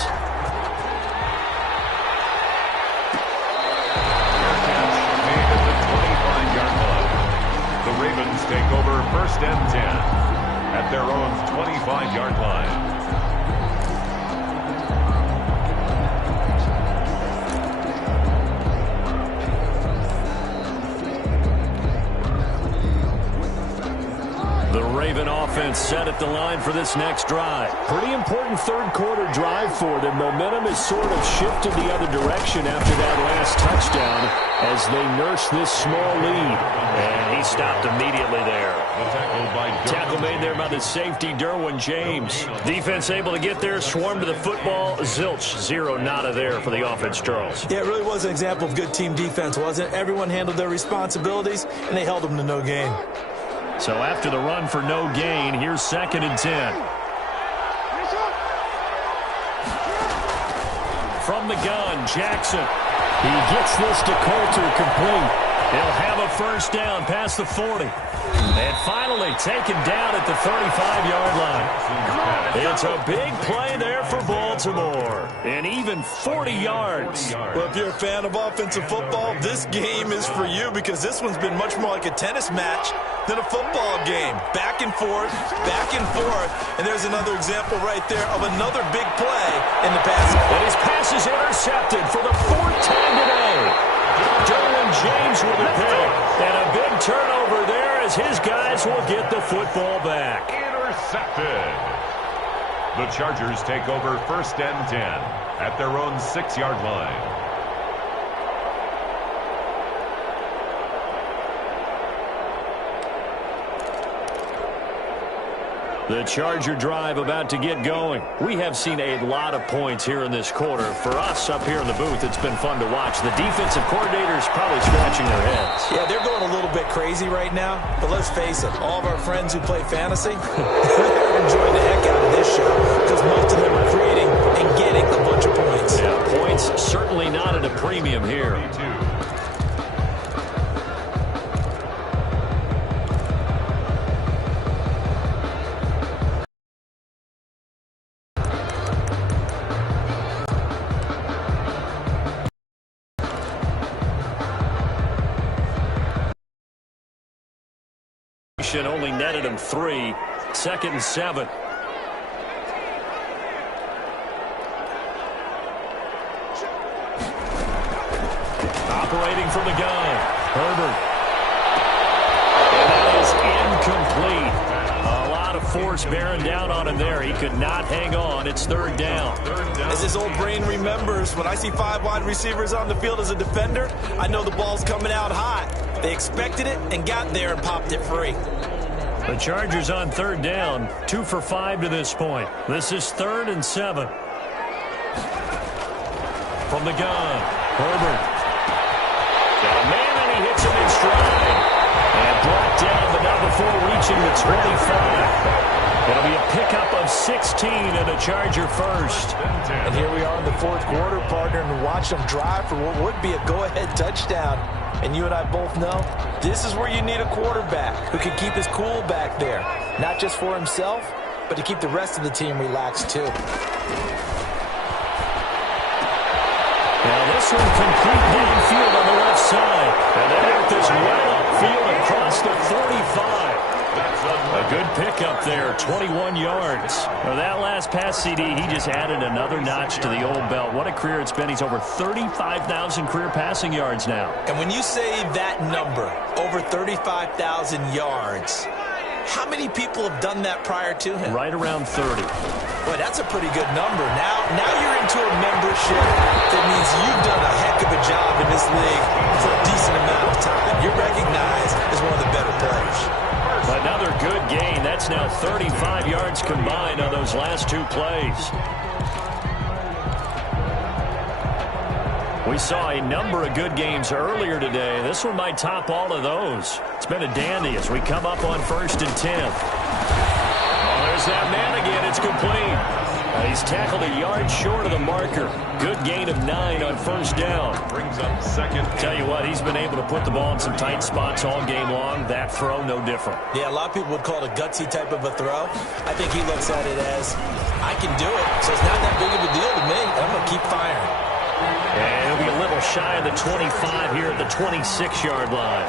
Made at the 25-yard line. The Ravens take over 1st and 10 at their own 25-yard line. The Raven offense set at the line for this next drive. Pretty important third quarter drive for them. Momentum has sort of shifted the other direction after that last touchdown as they nurse this small lead. And he stopped immediately there. Tackle made there by the safety, Derwin James. Defense able to get there, swarm to the football. Zilch, zero nada there for the offense, Charles. Yeah, it really was an example of good team defense, wasn't it? Everyone handled their responsibilities, and they held them to no gain. So after the run for no gain, here's 2nd and 10. From the gun, Jackson. He gets this to Coulter complete. He'll have a 1st down past the 40. And finally taken down at the 35-yard line. It's a big play there for Baltimore. And even 40 yards. Well, if you're a fan of offensive football, this game is for you because this one's been much more like a tennis match than a football game. Back and forth, and there's another example right there of another big play in the passing. And his pass is intercepted for the 4th time today. Derwin James with a pick. And a big turnover there as his guys will get the football back. Intercepted. The Chargers take over 1st and 10 at their own 6-yard line. The Charger drive about to get going. We have seen a lot of points here in this quarter. For us up here in the booth, it's been fun to watch. The defensive coordinators probably scratching their heads. Yeah, they're going a little bit crazy right now. But let's face it, all of our friends who play fantasy, they're enjoying the heck out of this show because most of them are creating and getting a bunch of points. Yeah, points certainly not at a premium here. Only netted him 3. 2nd and 7. Operating from the gun. Herbert. And that is incomplete. A lot of force bearing down on him there. He could not hang on. It's 3rd down. As his old brain remembers, when I see 5 wide receivers on the field as a defender, I know the ball's coming out hot. They expected it and got there and popped it free. The Chargers on 3rd down, 2 for 5 to this point. This is 3rd and 7. From the gun, Herbert. Got a man, and he hits him in stride. And brought down, but not before reaching the 25. It'll be a pickup of 16 and a Charger first. And here we are in the 4th quarter, partner, and watch them drive for what would be a go-ahead touchdown. And you and I both know this is where you need a quarterback who can keep his cool back there. Not just for himself, but to keep the rest of the team relaxed too. Now this one complete downfield on the left side. And they hit this well upfield across the 45. A good pickup there, 21 yards. Now that last pass CD, he just added another notch to the old belt. What a career it's been. He's over 35,000 career passing yards now. And when you say that number, over 35,000 yards, how many people have done that prior to him? Right around 30. Boy, that's a pretty good number. Now you're into a membership that means you've done a heck of a job in this league for a decent amount of time. You're recognized as one of the better players. Another good gain. That's now 35 yards combined on those last 2 plays. We saw a number of good games earlier today. This one might top all of those. It's been a dandy as we come up on 1st and 10. Oh, there's that man again. It's complete. He's tackled a yard short of the marker. Good gain of 9 on 1st down. Brings up 2nd. Tell you what, he's been able to put the ball in some tight spots all game long. That throw, no different. Yeah, a lot of people would call it a gutsy type of a throw. I think he looks at it as, I can do it, so it's not that big of a deal to me, and I'm going to keep firing. And he'll be a little shy of the 25 here at the 26-yard line.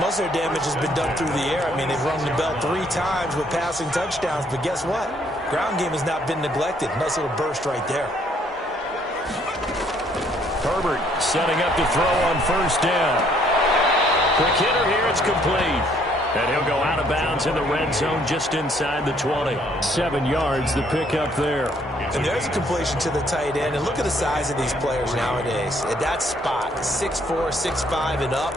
Most of their damage has been done through the air. I mean, they've rung the bell 3 times with passing touchdowns, but guess what? Ground game has not been neglected. Nice little burst right there. Herbert setting up to throw on 1st down. Quick hitter here, it's complete. And he'll go out of bounds in the red zone just inside the 20. 7 yards, the pickup there. And there's a completion to the tight end. And look at the size of these players nowadays. At that spot, 6'4", 6'5", and up.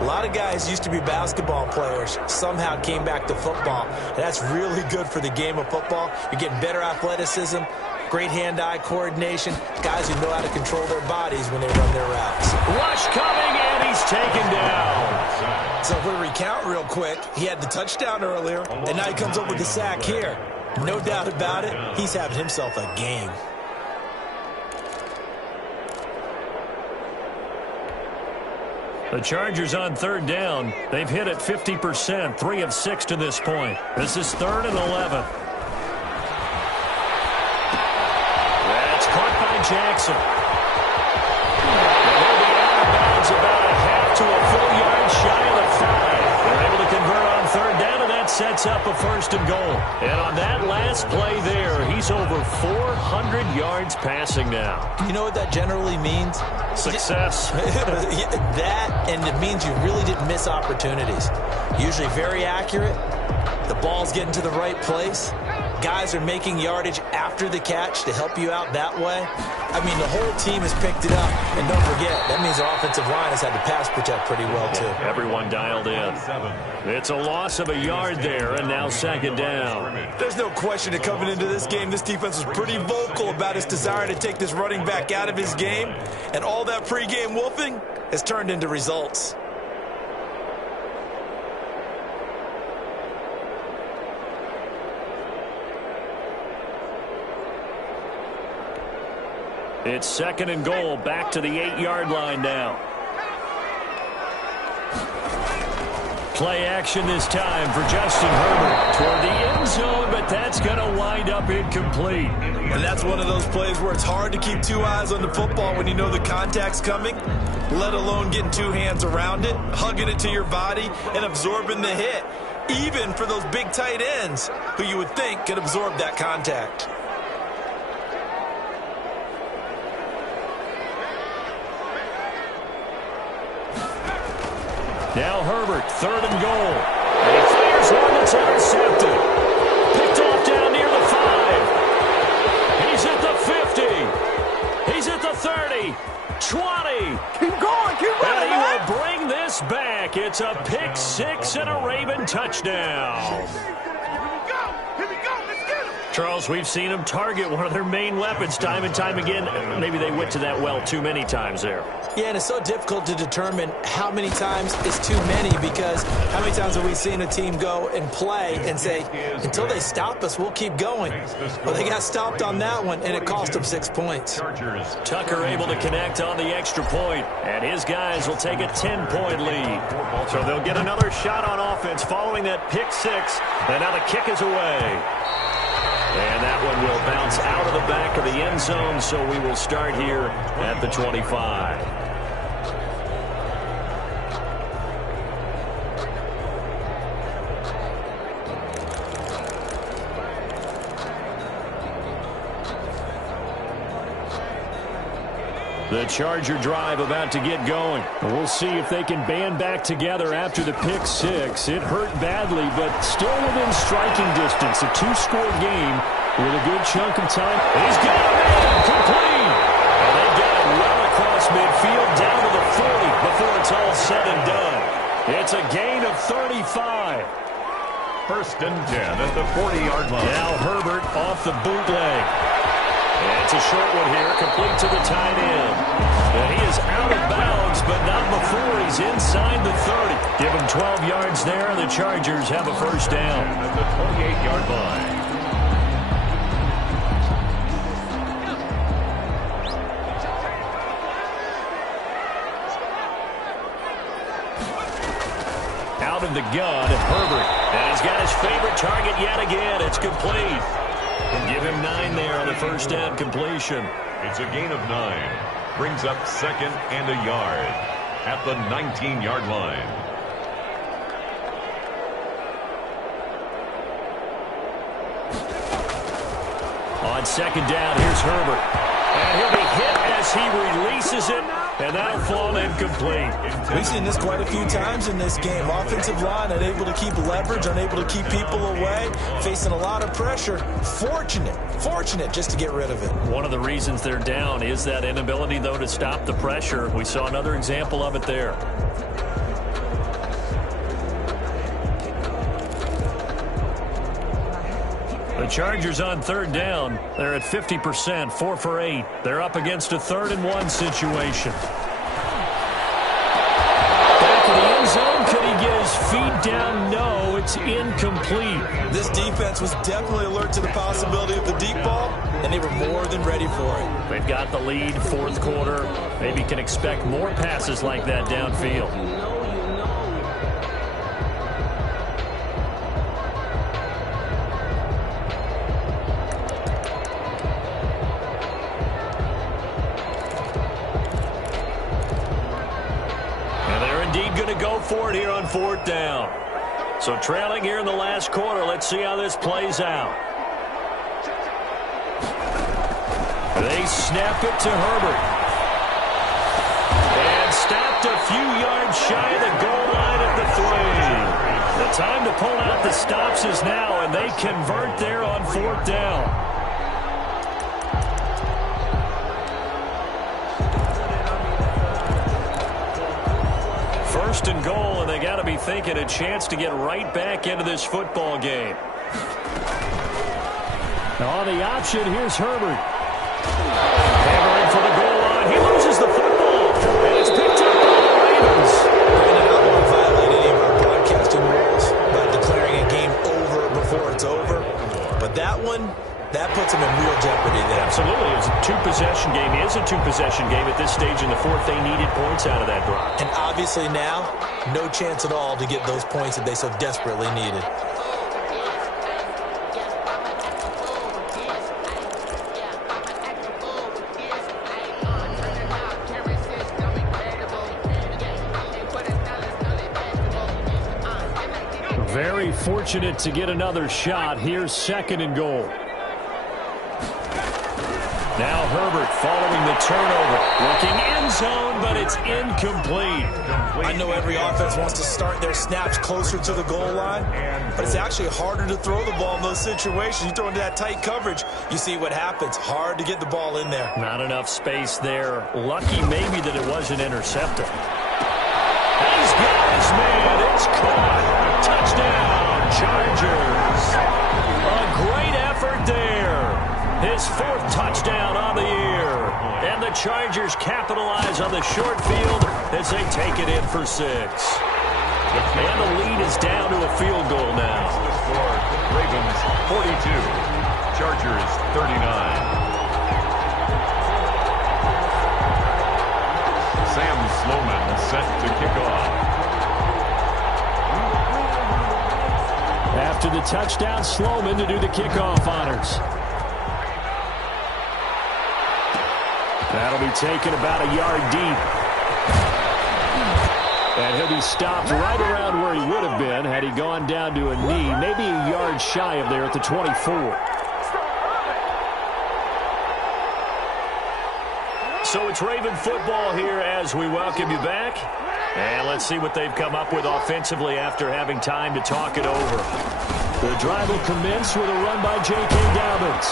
A lot of guys used to be basketball players, somehow came back to football. And that's really good for the game of football. You're getting better athleticism, great hand-eye coordination, guys who know how to control their bodies when they run their routes. Rush coming, and he's taken down. So if we recount real quick, he had the touchdown earlier, and now he comes up with the sack here. No doubt about it, he's having himself a game. The Chargers on 3rd down. They've hit it 50%, 3 of 6 to this point. This is 3rd and 11. That's caught by Jackson. They'll be out of bounds about a half to a full yard shy of the 5. They're able to convert on 3rd down, and that sets up a 1st and goal. And on that last play there, he's over 400 yards passing now. You know what that generally means? Success. That, and it means you really didn't miss opportunities. Usually very accurate. The ball's getting to the right place. guys are making yardage after the catch to help you out that way, I mean, the whole team has picked it up. And don't forget, that means our offensive line has had to pass protect pretty well, too. Everyone dialed in. It's a loss of a yard there, and now second down. There's no question that coming into this game, this defense was pretty vocal about its desire to take this running back out of his game. And all that pregame wolfing has turned into results. It's second and goal, back to the 8-yard line now. Play action this time for Justin Herbert toward the end zone, but that's going to wind up incomplete. And that's one of those plays where it's hard to keep two eyes on the football when you know the contact's coming, let alone getting two hands around it, hugging it to your body, and absorbing the hit, even for those big tight ends who you would think could absorb that contact. Now Herbert, third and goal. And he fires one that's intercepted. Picked off down near the 5. He's at the 50. He's at the 30. 20. Keep going, keep running, and he will bring this back. It's a pick 6 and a Raven touchdown. Charles, we've seen them target one of their main weapons time and time again. Maybe they went to that well too many times there. Yeah, and it's so difficult to determine how many times is too many, because how many times have we seen a team go and play and say, until they stop us, we'll keep going. Well, they got stopped on that one, and it cost them 6 points. Tucker able to connect on the extra point, and his guys will take a 10-point lead. So they'll get another shot on offense following that pick 6, and now the kick is away. And that one will bounce out of the back of the end zone, so we will start here at the 25. The Charger drive about to get going. We'll see if they can band back together after the pick 6. It hurt badly, but still within striking distance. A 2-score game with a good chunk of time. He's got a man complete. And they got it well across midfield down to the 40 before it's all said and done. It's a gain of 35. First and 10 at the 40-yard line. Now Herbert off the bootleg. And it's a short one here, complete to the tight end. And he is out of bounds, but not before he's inside the 30. Give him 12 yards there, and the Chargers have a first down. At the 28-yard line. Out of the gun, Herbert. And he's got his favorite target yet again. It's complete. And give him 9 there on the first down completion. It's a gain of 9. Brings up second and a yard at the 19-yard line. On second down, here's Herbert. And he'll be hit as he releases it, and that'll fall incomplete. We've seen this quite a few times in this game. Offensive line unable to keep leverage, unable to keep people away, facing a lot of pressure. Fortunate just to get rid of it. One of the reasons they're down is that inability, though, to stop the pressure. We saw another example of it there. The Chargers on third down. They're at 50%, 4 for 8. They're up against a 3rd and 1 situation. Back in the end zone. Could he get his feet down? No, it's incomplete. This defense was definitely alert to the possibility of the deep ball, and they were more than ready for it. They've got the lead, 4th quarter. Maybe can expect more passes like that downfield. Go for it here on 4th down. So trailing here in the last quarter. Let's see how this plays out. They snap it to Herbert. And stopped a few yards shy of the goal line at the 3. The Time to pull out the stops is now, and they convert there on 4th down. First and goal, and they got to be thinking a chance to get right back into this football game. On the option, here's Herbert. Hammering for the goal line. He loses the football, and it's picked up by the Ravens. Brandon, I don't want to violate any of our broadcasting rules by declaring a game over before it's over, but that one, that puts him in real jeopardy there. Absolutely. It's a two-possession game. It is a two-possession game at this stage in the fourth. They needed points out of that drive. And obviously now, no chance at all to get those points that they so desperately needed. Very fortunate to get another shot. Here's 2nd and goal. Now Herbert following the turnover. Looking end zone, but it's incomplete. I know every offense wants to start their snaps closer to the goal line, but it's actually harder to throw the ball in those situations. You throw into that tight coverage, you see what happens. Hard to get the ball in there. Not enough space there. Lucky maybe that it wasn't intercepted. He's got his man. It's caught. Touchdown, Chargers. A great effort there. His 4th touchdown on the year. And the Chargers capitalize on the short field as they take it in for 6. And the lead is down to a field goal now. The score, Ravens 42, Chargers 39. Sam Sloman set to kick off. After the touchdown, Sloman to do the kickoff honors. That'll be taken about a yard deep. And he'll be stopped right around where he would have been had he gone down to a knee, maybe a yard shy of there at the 24. So it's Raven football here as we welcome you back. And let's see what they've come up with offensively after having time to talk it over. The drive will commence with a run by J.K. Dobbins.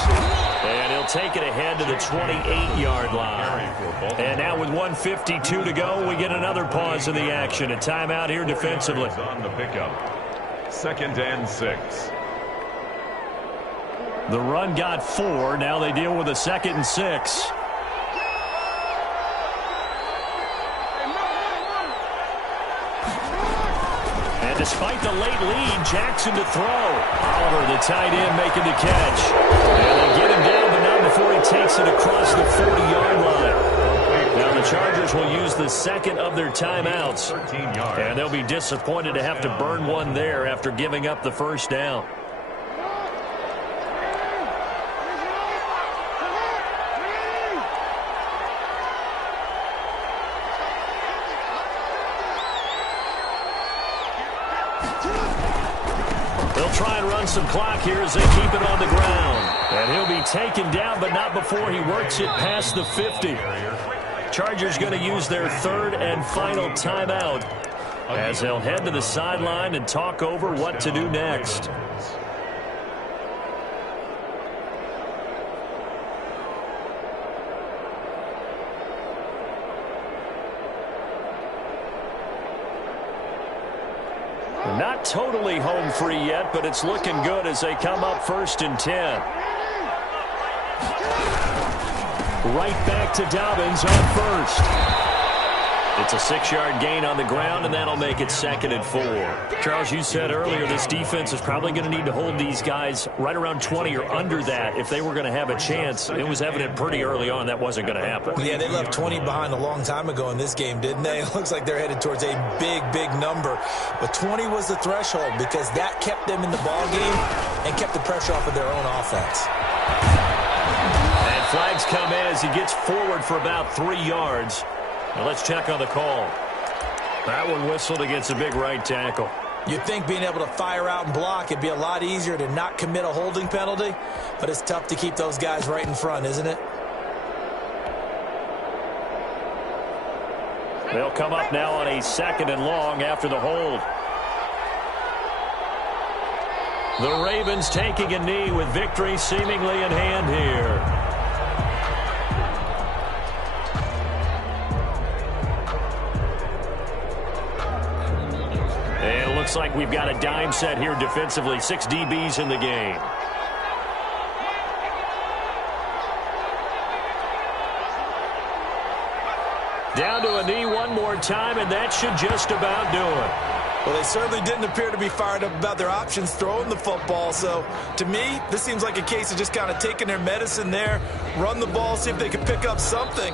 And he'll take it ahead to the 28-yard line. And now with 1:52 to go, we get another pause in the action. A timeout here defensively. On the pickup. 2nd and 6. The run got 4. Now they deal with a 2nd and 6. Despite the late lead, Jackson to throw. Oliver, the tight end, making the catch. And they get him down, but not before he takes it across the 40-yard line. Now the Chargers will use the 2nd of their timeouts. And they'll be disappointed to have to burn one there after giving up the 1st down. They'll try and run some clock here as they keep it on the ground. And he'll be taken down, but not before he works it past the 50. Chargers going to use their 3rd and final timeout as they'll head to the sideline and talk over what to do next. Not totally home free yet, but it's looking good as they come up 1st and 10. Right back to Dobbins on 1st. It's a 6-yard gain on the ground, and that'll make it 2nd and 4. Charles, you said earlier this defense is probably going to need to hold these guys right around 20 or under that if they were going to have a chance. It was evident pretty early on that wasn't going to happen. Yeah, they left 20 behind a long time ago in this game, didn't they? It looks like they're headed towards a big, big number. But 20 was the threshold because that kept them in the ball game and kept the pressure off of their own offense. And flags come in as he gets forward for about 3 yards. Now let's check on the call. That one whistled against a big right tackle. You'd think being able to fire out and block, it'd be a lot easier to not commit a holding penalty, but it's tough to keep those guys right in front, isn't it? They'll come up now on a 2nd and long after the hold. The Ravens taking a knee with victory seemingly in hand here. And it looks like we've got a dime set here defensively. 6 DBs in the game. Down to a knee one more time, and that should just about do it. Well, they certainly didn't appear to be fired up about their options throwing the football. So, to me, this seems like a case of just kind of taking their medicine there, run the ball, see if they could pick up something.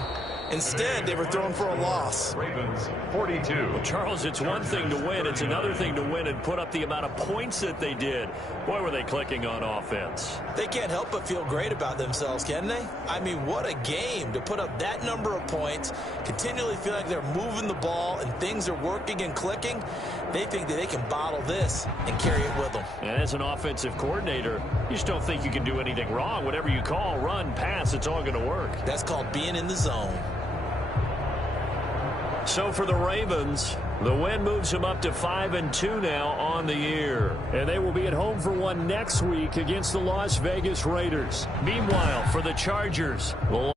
Instead, they were throwing for a loss. Ravens 42. Well, Charles, it's one thing to win. It's another thing to win and put up the amount of points that they did. Boy, were they clicking on offense. They can't help but feel great about themselves, can they? I mean, what a game to put up that number of points, continually feel like they're moving the ball and things are working and clicking. They think that they can bottle this and carry it with them. And as an offensive coordinator, you just don't think you can do anything wrong. Whatever you call, run, pass, it's all going to work. That's called being in the zone. So for the Ravens, the win moves them up to 5-2 now on the year. And they will be at home for one next week against the Las Vegas Raiders. Meanwhile, for the Chargers, the